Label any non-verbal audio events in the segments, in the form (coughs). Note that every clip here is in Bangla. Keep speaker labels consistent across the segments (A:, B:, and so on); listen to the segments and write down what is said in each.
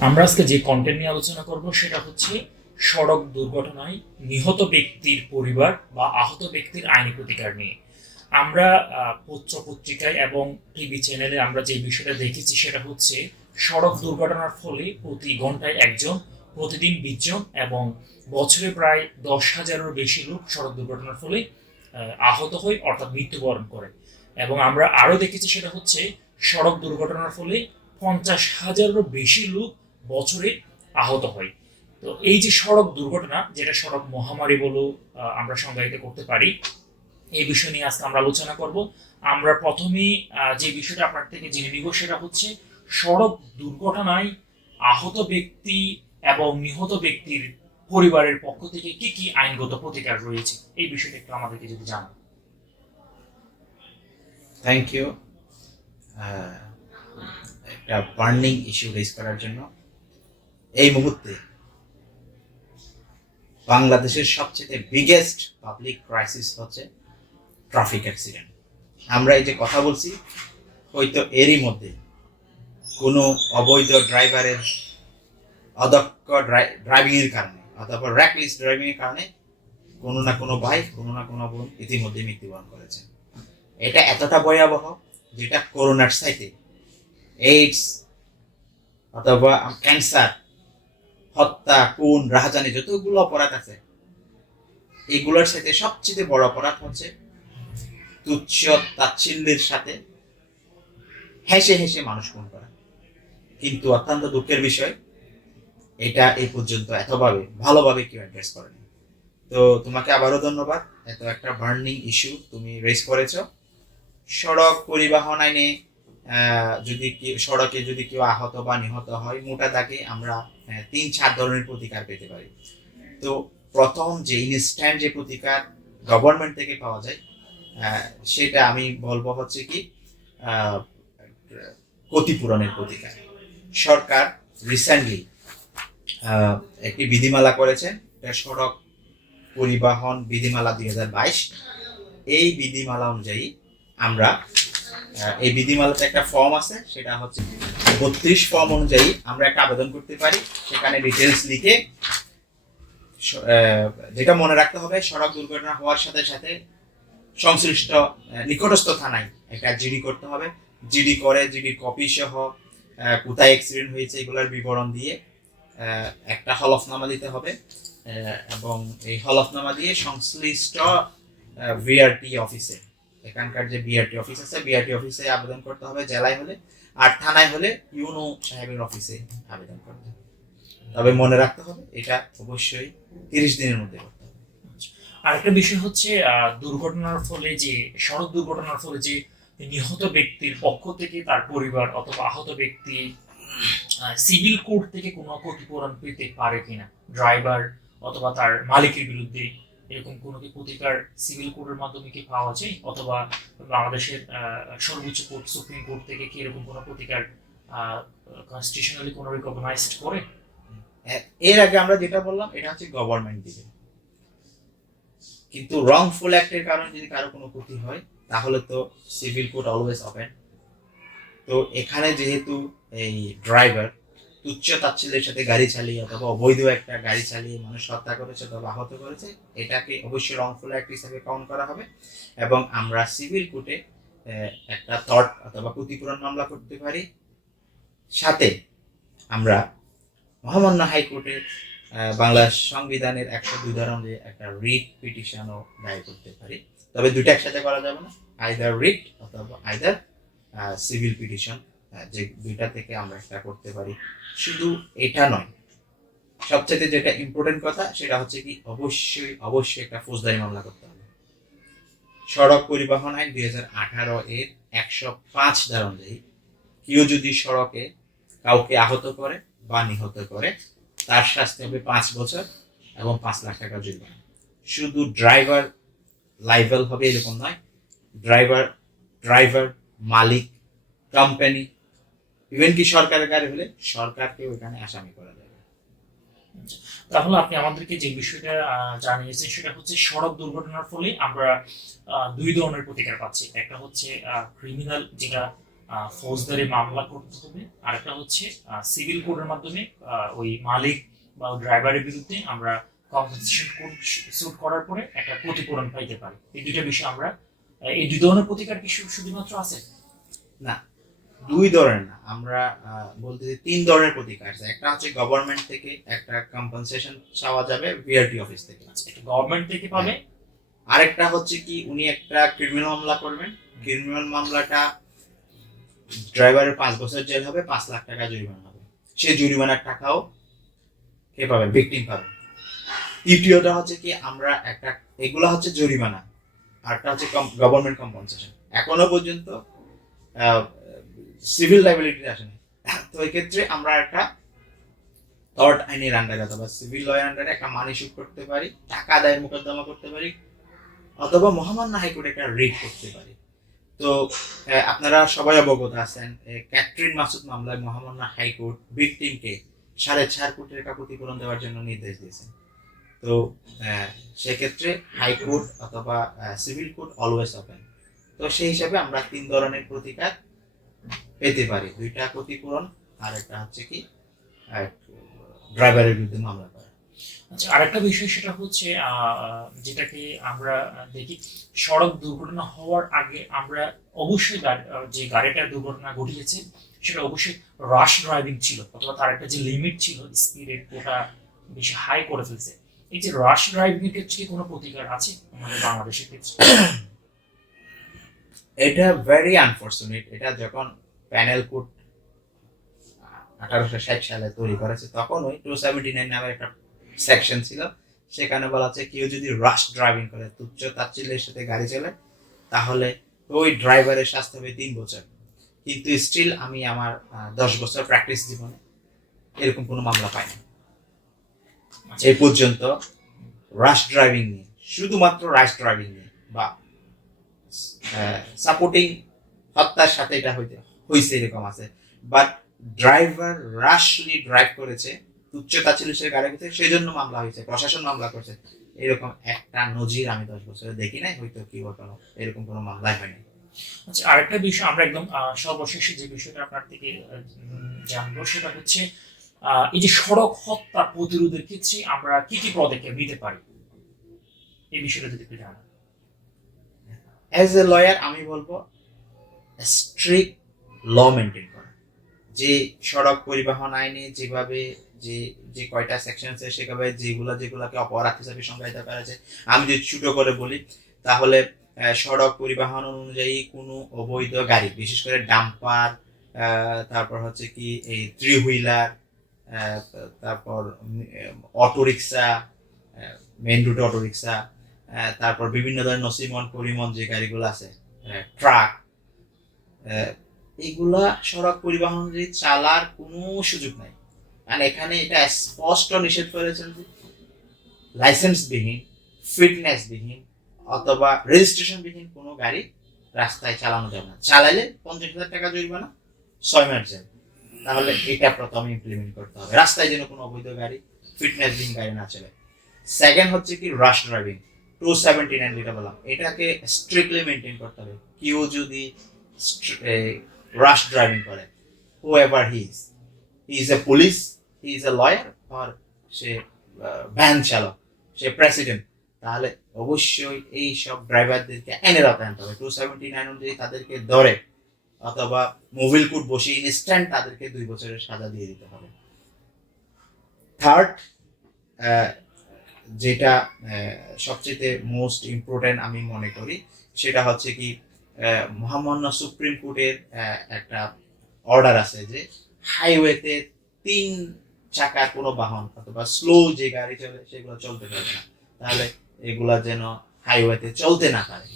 A: আমরা আজকে যে কন্টেন্ট নিয়ে আলোচনা করব সেটা হচ্ছে সড়ক দুর্ঘটনায় নিহত ব্যক্তির পরিবার বা আহত ব্যক্তির আইনি প্রতিকার নিয়ে। আমরা পত্র পত্রিকায় এবং টিভি চ্যানেলে আমরা যে বিষয়টা দেখেছি সেটা হচ্ছে সড়ক দুর্ঘটনার ফলে প্রতি ঘন্টায় একজন, প্রতিদিন বিশ জন এবং বছরে প্রায় দশ হাজারের বেশি লোক সড়ক দুর্ঘটনার ফলে আহত হয় অর্থাৎ মৃত্যুবরণ করে। এবং আমরা আরও দেখেছি সেটা হচ্ছে সড়ক দুর্ঘটনার ফলে পঞ্চাশ হাজারেরও বেশি লোক বছরে আহত হয়। তো এই যে সড়ক দুর্ঘটনা যেটা সড়ক মহামারী বলে আহ, আমরা সংজ্ঞায়িত করতে পারি এই বিষয় নিয়ে আজকে আমরা আলোচনা করব। আমরা প্রথমেই আহ, যে বিষয়টা আপনার থেকে জেনে নিব সেটা হচ্ছে সড়ক দুর্ঘটনায় আহত ব্যক্তি এবং নিহত ব্যক্তির পরিবারের পক্ষ থেকে কি কি আইনগত প্রতিকার রয়েছে এই বিষয়টা একটু আমাদেরকে যদি জানান।
B: থ্যাংক ইউ একটা বার্নিং ইস্যু রেজ করার জন্য। এই মুহূর্তে বাংলাদেশের সবচেয়ে বিগেস্ট পাবলিক ক্রাইসিস হচ্ছে ট্রাফিক অ্যাক্সিডেন্ট আমরা এই যে কথা বলছি, হয়তো এরই মধ্যে কোনো অবৈধ ড্রাইভারের অদক্ষ ড্রাইভিং এর কারণে অথবা র্যাকলিস ড্রাইভিং এর কারণে কোনো না কোনো ভাই, কোনো না কোনো বোন ইতিমধ্যে মৃত্যুবরণ করেছে। এটা এতটা ভয়াবহ যেটা করোনার সাইতে এইডস অথবা ক্যান্সার হত্যা, খুন, রাহাজানি যতগুলো অপরাধ আছে, এগুলোর সাথে সবচেয়ে বড় অপরাধ হচ্ছে তুচ্ছ তাচ্ছিল্যের সাথে হেসে হেসে মানুষ খুন করা। কিন্তু অত্যন্ত দুঃখের বিষয়, এটা এই পর্যন্ত এতভাবে, ভালোভাবে কেউ অ্যাড্রেস করেনি। তো তোমাকে আবারও ধন্যবাদ, এত একটা বার্নিং ইস্যু তুমি রেস করেছ। সড়ক পরিবহন আইনে যদি সড়কে যদি কেউ আহত বা নিহত হয়, মোটা দাগে আমরা তিন, চার ধরনের প্রতিকার পেতে পারি। তো প্রথম যে ইনস্ট্যান্ট যে প্রতিকার গভর্নমেন্ট থেকে পাওয়া যায় সেটা আমি বলব হচ্ছে কি ক্ষতিপূরণের প্রতিকার। সরকার রিসেন্টলি একটি বিধিমালা করেছে, এটা সড়ক পরিবহন বিধিমালা দুই হাজার বাইশ। এই বিধিমালা অনুযায়ী আমরা এই বিধিমালাতে একটা ফর্ম আছে, সেটা হচ্ছে বত্রিশ ফর্ম অনুযায়ী আমরা একটা আবেদন করতে পারি। সেখানে ডিটেলস লিখে যেটা মনে রাখতে হবে, সড়ক দুর্ঘটনা হওয়ার সাথে সাথে সংশ্লিষ্ট নিকটস্থ থানায় একটা জিডি করতে হবে। জিডি করে জিডির কপি সহ কোথায় অ্যাক্সিডেন্ট হয়েছে এগুলোর বিবরণ দিয়ে একটা হলফনামা দিতে হবে এবং এই হলফনামা দিয়ে সংশ্লিষ্ট ভিআরটি অফিসে এখানকার যে বিআরটি অফিস আছে বিআরটি অফিসে আবেদন করতে হবে জেলায় হলে। আর থানায় হলে ইউনো সাহেবের অফিসে আবেদন করতে তবে মনে রাখতে হবে, এটা অবশ্যই তিরিশ দিনের মধ্যে করতে হবে।
A: আরেকটা বিষয় হচ্ছে দুর্ঘটনার ফলে যে, সড়ক দুর্ঘটনার ফলে যে নিহত ব্যক্তির পক্ষ থেকে তার পরিবার অথবা আহত ব্যক্তি সিভিল কোর্ট থেকে কোনো ক্ষতিপূরণ পেতে পারে কিনা? ড্রাইভার অথবা তার মালিকের বিরুদ্ধে এরকম কোনো কি প্রতিকার সিভিল কোর্টের মাধ্যমে কি পাওয়া যায়? অথবা বাংলাদেশের সর্বোচ্চ কোর্ট, সুপ্রিম কোর্ট থেকে কি এরকম কোনো প্রতিকার কনস্টিটিউশনালি কোনো রিকগনাইজড করে?
B: এ- এর আগে আমরা যেটা বললাম, এটা হচ্ছে গভর্নমেন্ট দিকে কিন্তু রংফুল অ্যাক্টের কারণে যদি কারও কোনো ক্ষতি হয়, তাহলে তো সিভিল কোর্ট অলওয়েজ ওপেন তো এখানে যেহেতু এই ড্রাইভার তুচ্ছ তাচ্ছিল্যের সাথে গাড়ি চালিয়ে অথবা অবৈধ একটা গাড়ি চালিয়ে মানুষ হত্যা করেছে অথবা আহত করেছে এটাকে অবশ্যই রংফুল অ্যাক্ট হিসাবে কাউন্ট করা হবে এবং আমরা সিভিল কোর্টে একটা থট অথবা ক্ষতিপূরণ মামলা করতে পারি। সাথে আমরা মহামান্য হাইকোর্টের আহ, বাংলা সংবিধানের একশো দুই ধারা অনুযায়ী একটা রিট পিটিশনও দায়ের করতে পারি। তবে দুইটা একসাথে করা যাবে না আইদার রিট অথবা আইদার সিভিল পিটিশন যে দুইটা থেকে আমরা একটা করতে পারি। শুধু এটা নয় সবচেয়ে যেটা ইম্পর্টেন্ট কথা সেটা হচ্ছে কি, অবশ্যই অবশ্যই একটা ফৌজদারি মামলা করতে হবে। সড়ক পরিবহন আইন দুই হাজার আঠারো এর একশো পাঁচ ধারা অনুযায়ী কেউ যদি সড়কে কাউকে আহত করে বা নিহত করে, তার শাস্তি হবে পাঁচ বছর এবং পাঁচ লাখ টাকা জরিমানা। শুধু ড্রাইভার লাইভেল হবে এরকম নয়, ড্রাইভার ড্রাইভার মালিক কোম্পানি ইভেন কি সরকারের গাড়ি হলে? সরকারকেও এখানে আসামি করা যাবে
A: তাহলে আপনি আমাদেরকে যে বিষয়টা আহ, জানিয়েছেন সেটা হচ্ছে সড়ক দুর্ঘটনার ফলে আমরা দুই ধরনের প্রতিকার পাচ্ছি। একটা হচ্ছে ক্রিমিনাল যেটা আহ, ফৌজদারি মামলা করতে হবে আর একটা হচ্ছে সিভিল কোডের মাধ্যমে আহ, ওই মালিক বা ড্রাইভারের বিরুদ্ধে আমরা কম্পেনসেশন কোড স্যুট করার পরে একটা ক্ষতিপূরণ পাইতে পারি। এই দুইটা বিষয় আমরা এই দুই ধরনের প্রতিকার কি শুধুমাত্র আছে?
B: দুই ধরনের না আমরা আহ, বলতে চাই তিন ধরনের প্রতিকার আছে একটা হচ্ছে গভর্নমেন্ট থেকে একটা কম্পেনসেশন চাওয়া যাবে বিআরটি অফিস থেকে।
A: গভর্নমেন্ট থেকে পাবে?
B: আরেকটা হচ্ছে কি উনি একটা ক্রিমিনাল মামলা করবেন। ক্রিমিনাল মামলাটা ড্রাইভারের পাঁচ বছর জেল হবে পাঁচ লাখ টাকা জরিমানা হবে। সে জরিমানার টাকাও কে পাবে? ভিকটিম পাবে। তৃতীয়টা হচ্ছে কি আমরা একটা এগুলো হচ্ছে জরিমানা। আরেকটা হচ্ছে গভর্নমেন্ট কম্পনসেশন এখনও পর্যন্ত সিভিল লাইবিলিটি আসেনি। তো এই ক্ষেত্রে আমরা একটা থর্ড আইনের আন্ডারে অথবা সিভিল লয়ের আন্ডারে একটা মানি শুট করতে পারি, টাকা আদায়ের মোকদ্দমা করতে পারি, অথবা মহামান্য হাইকোর্টে একটা রিট করতে পারি। তো আপনারা সবাই অবগত আছেন ক্যাটরিন মাসুদ মামলায় মহামান্য হাইকোর্ট ভিকটিমকে সাড়ে চার কোটি টাকা ক্ষতিপূরণ দেওয়ার জন্য নির্দেশ দিয়েছেন। তো সেক্ষেত্রে হাইকোর্ট অথবা সিভিল কোর্ট অলওয়েজ ওপেন তো সেই হিসাবে আমরা তিন ধরনের প্রতিকার পেতে পারি। দুইটা ক্ষতিপূরণ আর একটা হচ্ছে কি ড্রাইভারের বিরুদ্ধে মামলা করা।
A: আচ্ছা আরেকটা বিষয় সেটা হচ্ছে যেটাকে আমরা দেখি সড়ক দুর্ঘটনা হওয়ার আগে আমরা অবশ্যই যে গাড়িটা দুর্ঘটনা ঘটিয়েছে সেটা অবশ্যই রাশ ড্রাইভিং ছিল অথবা তার একটা যে লিমিট ছিল স্পিডের ওটা বেশি হাই করে ফেলছে। এই যে রাশ ড্রাইভিং এর ক্ষেত্রে কোনো প্রতিকার আছে আমাদের বাংলাদেশের ক্ষেত্রে? (coughs)
B: এটা ভেরি আনফর্চুনেট এটা যখন প্যানেল কোড আঠারোশো ষাট সালে তৈরি করেছে। তখন ওই টু সেভেন্টি নাইন নামের একটা সেকশন ছিল। সেখানে বলা আছে কেউ যদি রাশ ড্রাইভিং করে, তুচ্ছ তাচ্ছিল্যের সাথে গাড়ি চলে, তাহলে ওই ড্রাইভারের শাস্তি হবে তিন বছর। কিন্তু স্টিল আমি আমার দশ বছর প্র্যাকটিস জীবনে এরকম কোনো মামলা পাইনি। এই পর্যন্ত রাশ ড্রাইভিং নিয়ে, শুধুমাত্র রাশ ড্রাইভিং নিয়ে বা সাপোর্টিং হত্যার সাথে এটা হইতে হয়েছে এরকম আছে। বাট ড্রাইভার রাশলি ড্রাইভ করেছে উচ্চতা ছিল সে গাড়ি থেকে সেই জন্য মামলা হয়েছে প্রশাসন মামলা করছে। এরকম একটা নজির আমি দশ বছরে দেখি নাই হয়তো কি ঘটনা এরকম কোনো মামলাই হয়নি
A: আচ্ছা আরেকটা বিষয় আমরা একদম সর্বশেষে যে বিষয়টা আপনার থেকে জানব সেটা হচ্ছে আহ, এই যে সড়ক হত্যা প্রতিরোধের ক্ষেত্রে আমরা কি কি পদক্ষেপ নিতে পারি? এই বিষয়টা যদি একটু জানান।
B: অ্যাজ এ লয়ার আমি বলব স্ট্রিক্ট ল মেনটেন করা। যে সড়ক পরিবহন আইনে যেভাবে যে যে কয়টা সেকশন আছে সেভাবে যেগুলো, যেগুলোকে অপরাধ হিসাবে সংজ্ঞায়িত করা আছে আমি যদি ছোট করে বলি, তাহলে সড়ক পরিবহন অনুযায়ী কোনো অবৈধ গাড়ি, বিশেষ করে ডাম্পার তারপর হচ্ছে কি, এই থ্রি হুইলার তারপর অটোরিক্সা মেন রুট অটোরিক্সা তারপর বিভিন্ন ধরনের নসিমন, পরিমন যে গাড়িগুলো আছে ট্রাক এগুলা সড়ক পরিবহন যে চালার কোনো সুযোগ নাই। কারণ এখানে এটা স্পষ্ট নিষেধ করেছেন যে লাইসেন্সবিহীন, ফিটনেসবিহীন অথবা রেজিস্ট্রেশনবিহীন কোনো গাড়ি রাস্তায় চালানো যাবে না। চালাইলে পঞ্চাশ হাজার টাকা জরিমানা, ছয় মাস যাবে তাহলে এটা প্রথমে ইমপ্লিমেন্ট করতে হবে। রাস্তায় যেন কোনো অবৈধ গাড়ি, ফিটনেসবিহীন গাড়ি না চলে। সেকেন্ড হচ্ছে কি rash driving two seventy nine যেটা বললাম। এটাকে স্ট্রিক্টলি মেনটেন করতে হবে। কেউ যদি রাশ ড্রাইভিং করে। Whoever he is he is a police he is a lawyer আর সে ভ্যান চালক, সে প্রেসিডেন্ট তাহলে অবশ্যই এই সব ড্রাইভারদেরকে এনে রাখতে আনতে হবে। টু সেভেন্টি নাইন অনুযায়ী তাদেরকে ধরে, অথবা মোবিল কোড বসিয়ে ইনস্ট্যান্ট তাদেরকে দুই বছরের সাজা দিয়ে দিতে হবে। থার্ড যেটা সবচেয়ে মোস্ট ইম্পর্টেন্ট আমি মনে করি, সেটা হচ্ছে কি মহামান্য সুপ্রিম কোর্টের একটা অর্ডার আছে যে হাইওয়েতে তিন চাকার কোনো বাহন অথবা স্লো যে গাড়ি চলে সেগুলো চলতে পারবে না। তাহলে এগুলা যেন হাইওয়েতে চলতে না পারে।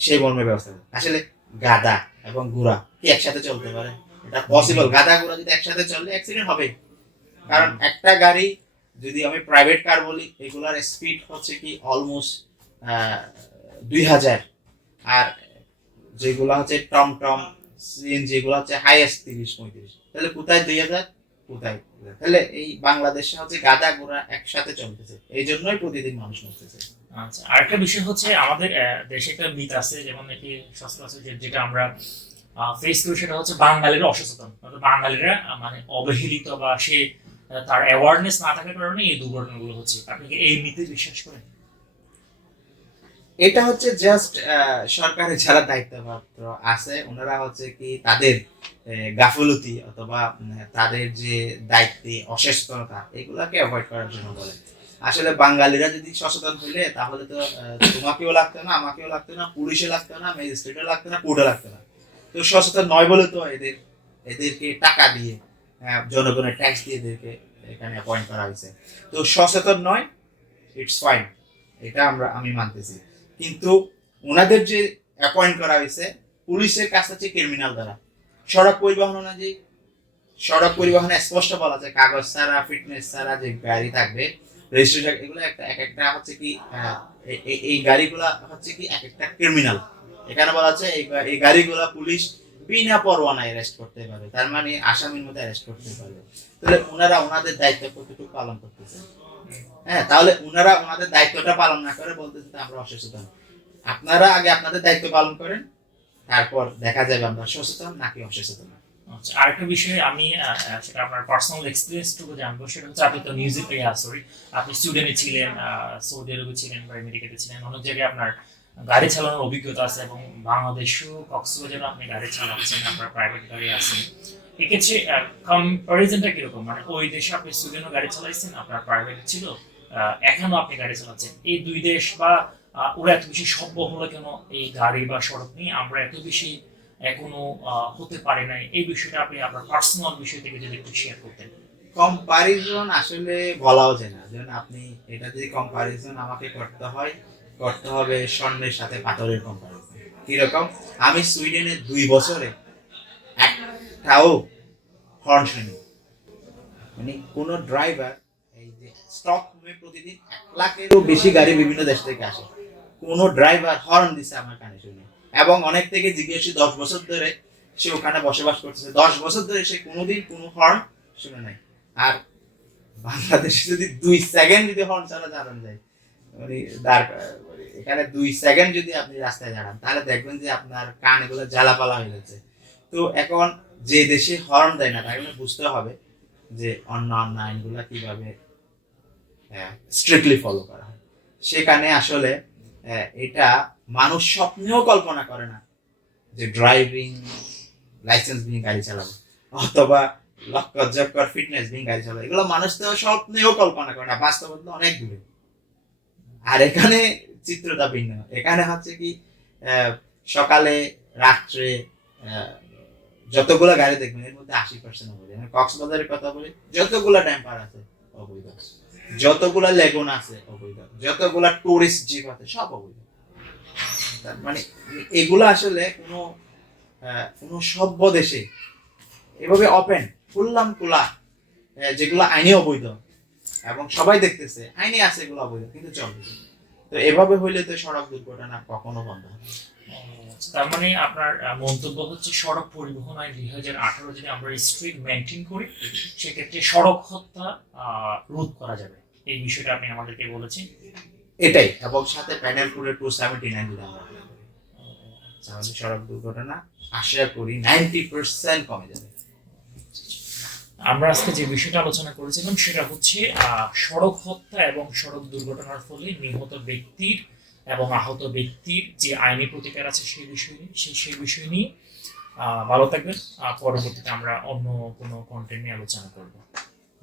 B: সেই মর্মে ব্যবস্থা আসলে গাদা এবং ঘোড়া কি একসাথে চলতে পারে? এটা পসিবল গাদা ঘোড়া যদি একসাথে চললে অ্যাক্সিডেন্ট হবে। কারণ একটা গাড়ি যদি আমি প্রাইভেট কার বলি এগুলার স্পিড হচ্ছে কি অলমোস্ট দুই হাজার আর যেগুলো হচ্ছে টমটম এগুলো হচ্ছে হাইয়েস্ট তিরিশ, পঁয়ত্রিশ। তাহলে কোথায় দুই হাজার? কোথায় তাহলে এই বাংলাদেশে হচ্ছে গাদা গোড়া একসাথে চলতেছে। এই জন্যই প্রতিদিন মানুষ মরতেছে।
A: আচ্ছা আরেকটা বিষয় হচ্ছে আমাদের দেশে একটা মিথ আছে, যেমন নাকি সচরাচর যেটা আমরা ফেস করি, সেটা হচ্ছে বাঙালিরা অসচেতন। বাঙালিরা মানে অবহেলিত বা সে তার অ্যাওয়ারনেস না থাকার কারণে এই দুর্ঘটনাগুলো হচ্ছে। আপনি কি এই মিথে বিশ্বাস করেন?
B: এটা হচ্ছে জাস্ট সরকারের যারা দায়িত্বপ্রাপ্ত আছে, ওনারা হচ্ছে কি তাদের গাফলতি অথবা তাদের যে দায়িত্বে অসচেতনতা, এগুলাকে অ্যাভয়েড করার জন্য বলে। আসলে বাঙালিরা যদি সচেতন হইলে তাহলে তো তোমাকেও লাগতো না, আমাকেও লাগতো না পুলিশে লাগতো না ম্যাজিস্ট্রেটও লাগতো না কোর্টে লাগতো না। তো সচেতন নয় বলে তো এদের, এদেরকে টাকা দিয়ে জনগণের ট্যাক্স দিয়ে এদেরকে এখানে অ্যাপয়েন্ট করা হয়েছে। তো সচেতন নয় ইটস ফাইন এটা আমরা, আমি মানতেছি। কিন্তু ওনাদের যে অ্যাপয়েন্ট করা হয়েছে, পুলিশের কাজ হচ্ছে ক্রিমিনাল দ্বারা। সড়ক পরিবহন অনুযায়ী, সড়ক পরিবহনে স্পষ্ট বলা যায়, কাগজ ছাড়া ফিটনেস ছাড়া যে গাড়ি থাকবে রেজিস্ট্রেশন এগুলো একটা এক একটা হচ্ছে কি এই গাড়িগুলা হচ্ছে কি এক একটা ক্রিমিনাল এখানে বলা এই এই গাড়িগুলা পুলিশ বিনা পরোয়ানায় অ্যারেস্ট করতে পারে তার মানে আসামির মধ্যে অ্যারেস্ট করতে পারবে। তাহলে ওনারা ওনাদের দায়িত্ব কতটুকু পালন করতেছে? হ্যাঁ তাহলে ওনারা ওনাদের দায়িত্বটা পালন না করে বলতেছে আমরা অসচেতন। আপনারা আগে আপনাদের দায়িত্ব পালন করেন, তারপর দেখা যাবে আমরা সচেতন নাকি অসচেতন।
A: আচ্ছা আরেকটা বিষয়ে আমি সেটা আপনার পার্সোনাল এক্সপিরিয়েন্সটুকু জানব, সেটা হচ্ছে আপনি তো নিউজে সরি আপনি স্টুডেন্টে ছিলেন সৌদি আরবে ছিলেন বা আমেরিকাতে ছিলেন, অনেক জায়গায় আপনার গাড়ি চালানোর অভিজ্ঞতা আছে এবং বাংলাদেশেও কক্সবাজারও আপনি গাড়ি চালাচ্ছেন, আপনার প্রাইভেট গাড়ি আছে। এক্ষেত্রে কম্পারিজনটা কীরকম? মানে ওই দেশে আপনি সুইডেনও গাড়ি চালাইছেন, আপনার প্রাইভেট ছিল এখনও আপনি গাড়ি চালাচ্ছেন। এই দুই দেশ বা ওরা এত বেশি সভ্য হলো কেন এই গাড়ি বা সড়ক নিয়ে আমরা এত বেশি এখনও হতে পারে নাই? এই বিষয়টা আপনি আপনার পার্সোনাল বিষয় থেকে যদি একটু শেয়ার করতেন।
B: কম্পারিজন আসলে বলাও যায় না। যেমন আপনি এটা যদি কম্পারিজন আমাকে করতে হয় করতে হবে স্বর্ণের সাথে পাথরের কম্পারিজন কীরকম? আমি সুইডেনে দুই বছরে একটাও হর্ন শুনি মানে কোনো ড্রাইভার এই যে স্টক প্রতিদিন এক লাখেরও বেশি গাড়ি বিভিন্ন দেশ থেকে আসে। কোনো ড্রাইভার হর্ন দিছে আমার কানে শুনে। এবং অনেক থেকে জিজ্ঞেস দশ বছর ধরে সে ওখানে বসবাস করতেছে। দশ বছর ধরে সে কোনোদিন কোনো হর্ন শুনে নাই। আর বাংলাদেশে যদি দুই সেকেন্ড যদি হর্ন চালা দাঁড়ান যায় মানে মানে এখানে দুই সেকেন্ড যদি আপনি রাস্তায় দাঁড়ান তাহলে দেখবেন যে আপনার কান এগুলো জ্বালাপালা হয়ে যাচ্ছে। তো এখন যে দেশে হর্ন দেয় না তাকে বুঝতে হবে যে অন্য অন্য আইনগুলো কীভাবে স্ট্রিক্টলি ফলো করা হয়। সেখানে আসলে আহ, এটা মানুষ স্বপ্নেও কল্পনা করে না যে ড্রাইভিং লাইসেন্স নিয়ে গাড়ি চালাবো অথবা লক্কর জক্কর ফিটনেস নিয়ে গাড়ি চালাবো। এগুলো মানুষ তো স্বপ্নেও কল্পনা করে না বাস্তবতা অনেক দূরে। আর এখানে চিত্রটা ভিন্ন। এখানে হচ্ছে কি সকালে, রাত্রে যতগুলো গাড়ি দেখবেন, এর মধ্যে আশি পার্সেন্ট অবৈধ। কক্সবাজারের কথা বলি, যতগুলো ট্যাম্পার আছে, অবৈধ। যতগুলা লেগুন আছে, অবৈধ। যতগুলা টুরিস্ট জিপ আছে, সব অবৈধ। মানে এগুলো আসলে কোনো কোনো সভ্য দেশে এভাবে ওপেন খুললাম, খোলা যেগুলো আইনে অবৈধ। এবং সবাই দেখতেছে আইনে আছে এগুলো অবৈধ কিন্তু চলতেছে তো এভাবে হইলে তো সড়ক দুর্ঘটনা কখনো বন্ধ হবে
A: তার মানে আপনার মন্তব্য হচ্ছে সড়ক পরিবহন আইন দুই হাজার আঠারো যদি আমরা স্ট্রিক্ট মেনটেন করি সেক্ষেত্রে সড়ক হত্যা রোধ করা যাবে। এই বিষয়টা আপনি আমাদেরকে বলেছেন।
B: এটাই এবং সাথে প্যানেল করে টু সেভেন্টি নাইন সড়ক দুর্ঘটনা আশা করি নাইনটি পার্সেন্ট কমে যাবে।
A: আমরা আজকে যে বিষয়টা আলোচনা করেছিলাম সেটা হচ্ছে সড়ক হত্যা এবং সড়ক দুর্ঘটনার ফলে নিহত ব্যক্তির এবং আহত ব্যক্তির যে আইনি প্রতিকার আছে সেই বিষয় নিয়ে, সেই সেই বিষয় নিয়ে ভালো থাকবেন। পরবর্তীতে আমরা অন্য কোনো কন্টেন্ট নিয়ে আলোচনা করব।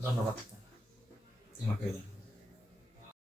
A: ধন্যবাদ।
B: তোমাকে